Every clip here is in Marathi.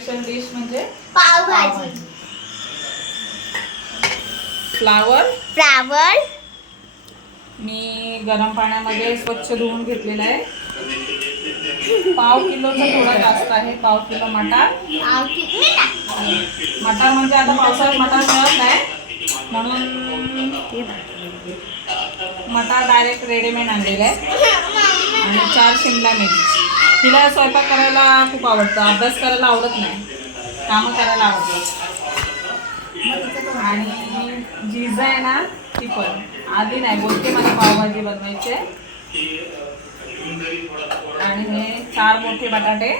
स्पेशल डिश म्हणजे पावभाजी. फ्लावर मी गरम पाण्यामध्ये स्वच्छ धुवून घेतलेला आहे. पाव किलोचा थोडा जास्त आहे. पाव किलो मटार. मटार म्हणजे आता पावसाळ्यात मटार मिळत नाही म्हणून मटार डायरेक्ट रेडीमेड आणलेला आहे. आणि 4 शिमला मिरची. तिला स्वयंपाक करायला खूप आवडतं, अभ्यास करायला आवडत नाही, कामं करायला आवडतं. आणि जिजा आहे ना ती पण आधी नाही बोलते मला पावभाजी बनवायची आहे. आणि हे 4 मोठे बटाटे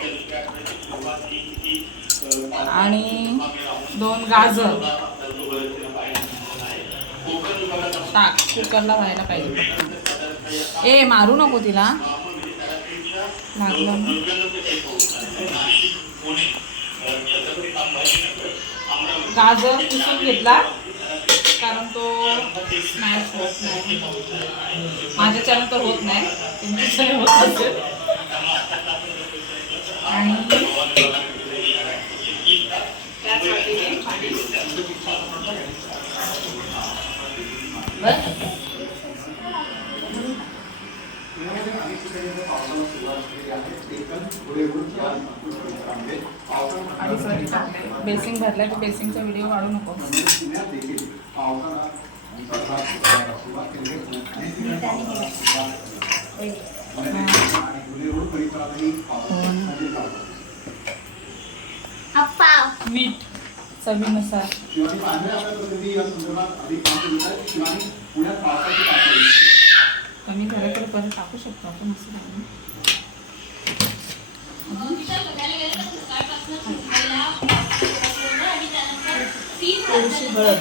आणि 2 गाजर टाक. कुकरला व्हायला पाहिजे. ए मारू नको तिला, लागलं. गाजर पुसून घेतला कारण तो स्मॅश होत नाही. माझ्याच्यानं तर होत नाही, तुमच्याच्याने होत असेल. आणि त्यासाठी बेसिंग भरलाय. तर बेसिंगचा व्हिडिओ काढू नको. मीठ चवीनुसार. कमी झालं तर परत टाकू शकतो आपण, असं नाही. थोडीशी हळद.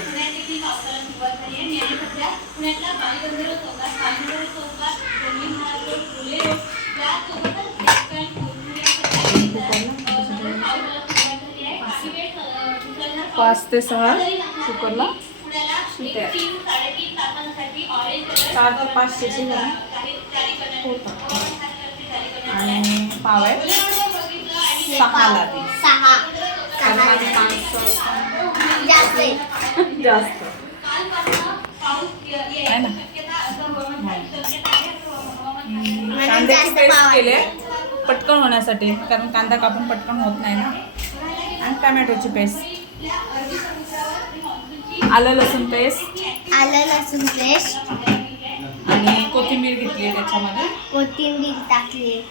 पाच ते 6 कुकरला शिट्या. 4 ते 5 शिट्टी झाली. आणि पाव आहे 6 लागेल. 6 जास्त आहे ना. कांद्याची पेस्ट केले पटकन होण्यासाठी, कारण कांदा कापून पटकन होत नाही ना. आणि टमॅटोची पेस्ट, आलं लसूण पेस्ट आणि कोथिंबीर घेतली आहे. त्याच्यामध्ये कोथिंबीर टाकली.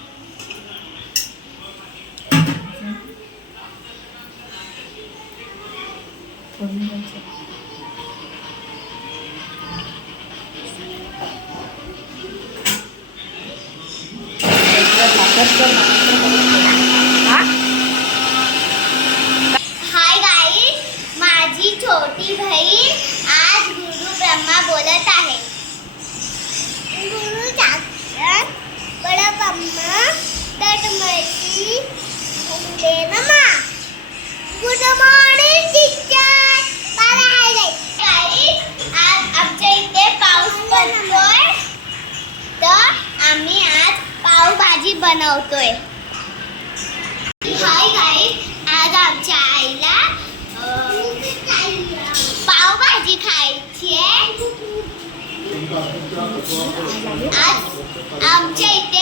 हाय गाईस, माझी छोटी बहीण आज गुरु ब्रह्मा बोलत आहे. गुरु साक्षात परब्रह्मा तस्मै नमो नमः. Good morning teacher. आज आमच्या इथे पाऊस पडतोय, तर आम्ही आज पावभाजी बनवतोय. हाय गाईस, आज आमच्या आईला पावभाजी खायची आहे. आज आमच्या इथे